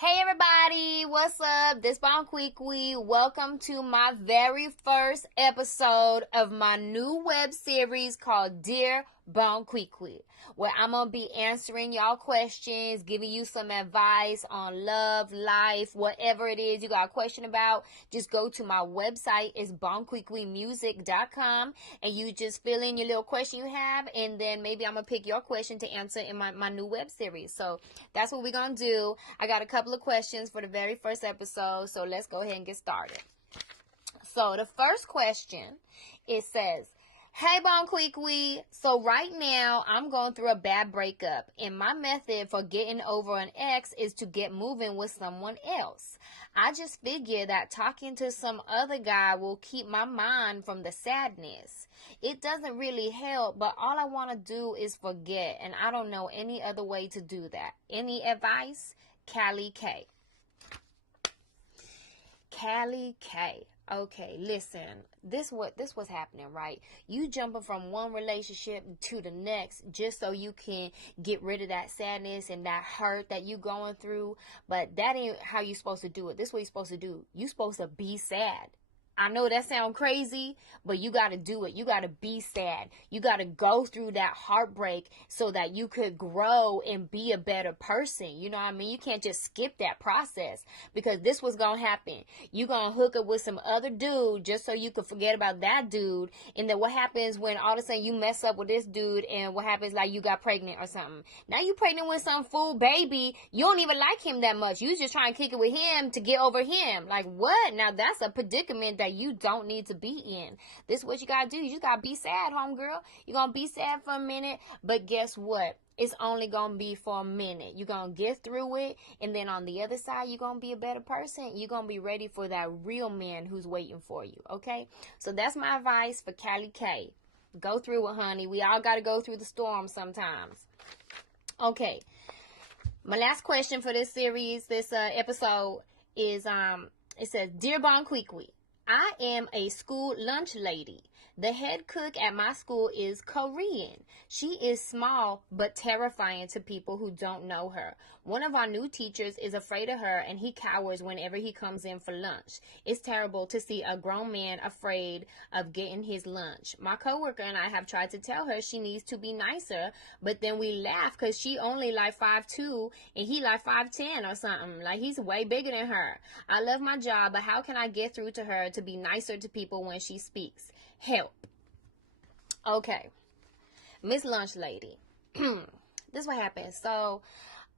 Hey everybody, what's up? This Bon Qui Qui. Welcome to my very first episode of my new web series called Dear Bon Qui Qui, where I'm going to be answering y'all questions, giving you some advice on love, life, whatever it is you got a question about. Just go to my website. It's bonquiquimusic.com, and you just fill in your little question you have, and then maybe I'm going to pick your question to answer in my new web series. So that's what we're going to do. I got a couple of questions for the very first episode, so let's go ahead and get started. So the first question, it says, hey, Bon Qui Qui. So right now, I'm going through a bad breakup, and my method for getting over an ex is to get moving with someone else. I just figure that talking to some other guy will keep my mind from the sadness. It doesn't really help, but all I want to do is forget, and I don't know any other way to do that. Any advice? Callie K. Callie K. Okay, listen, this was happening, right? You jumping from one relationship to the next just so you can get rid of that sadness and that hurt that you going through. But that ain't how you supposed to do it. This is what you're supposed to do. You supposed to be sad. I know that sounds crazy, but you got to do it. You got to be sad. You got to go through that heartbreak so that you could grow and be a better person. You know what I mean? You can't just skip that process, because this was going to happen. You going to hook up with some other dude just so you could forget about that dude. And then what happens when all of a sudden you mess up with this dude, and what happens, like, you got pregnant or something. Now you pregnant with some fool baby. You don't even like him that much. You just trying to kick it with him to get over him. Like, what? Now that's a predicament that you don't need to be in. This is what you gotta do. You just gotta be sad, homegirl. You're gonna be sad for a minute, but guess what? It's only gonna be for a minute. You're gonna get through it, and then on the other side, you're gonna be a better person. You're gonna be ready for that real man who's waiting for you, okay? So that's my advice for Callie K. Go through it, honey. We all gotta go through the storm sometimes. Okay. My last question for this series, this episode is, it says, Dear Bon Qui Qui, I am a school lunch lady. The head cook at my school is Korean. She is small but terrifying to people who don't know her. One of our new teachers is afraid of her, and he cowers whenever he comes in for lunch. It's terrible to see a grown man afraid of getting his lunch. My coworker and I have tried to tell her she needs to be nicer, but then we laugh because she only like 5'2" and he like 5'10" or something. Like, he's way bigger than her. I love my job, but how can I get through to her to be nicer to people when she speaks? Help. Okay, Miss Lunch Lady. This is what happens. So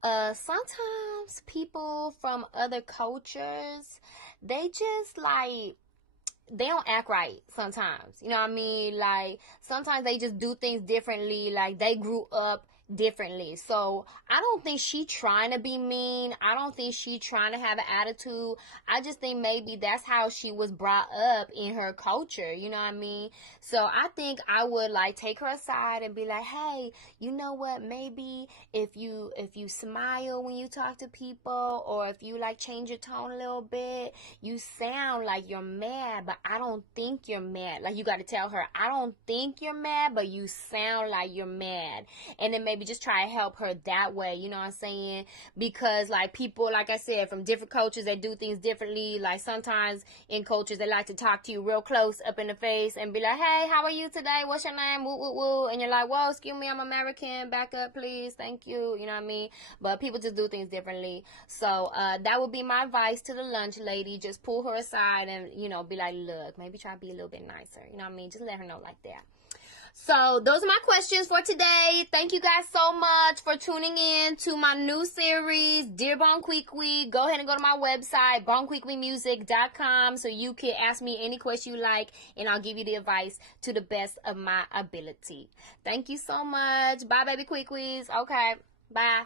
sometimes people from other cultures, they just like, they don't act right sometimes. You know what I mean? Like, sometimes they just do things differently. Like, they grew up differently. So I don't think she trying to be mean. I don't think she trying to have an attitude. I just think maybe that's how she was brought up in her culture. You know what I mean? So I think I would like take her aside and be like, hey, you know what? Maybe if you smile when you talk to people, or if you like change your tone a little bit, you sound like you're mad, but I don't think you're mad. Like, you got to tell her, I don't think you're mad, but you sound like you're mad. And then maybe just try to help her that way. You know what I'm saying? Because, like, people, like I said, from different cultures, they do things differently. Like, sometimes in cultures, they like to talk to you real close up in the face and be like, hey, how are you today? What's your name? Woo, woo, woo. And you're like, whoa, excuse me, I'm American. Back up, please. Thank you. You know what I mean? But people just do things differently. So that would be my advice to the lunch lady. Just pull her aside and, you know, be like, look, maybe try to be a little bit nicer. You know what I mean? Just let her know like that. So those are my questions for today. Thank you guys so much for tuning in to my new series, Dear Bon Qui Qui. Go ahead and go to my website, bonquiquimusic.com, so you can ask me any question you like, and I'll give you the advice to the best of my ability. Thank you so much. Bye, baby Quickies. Okay, bye.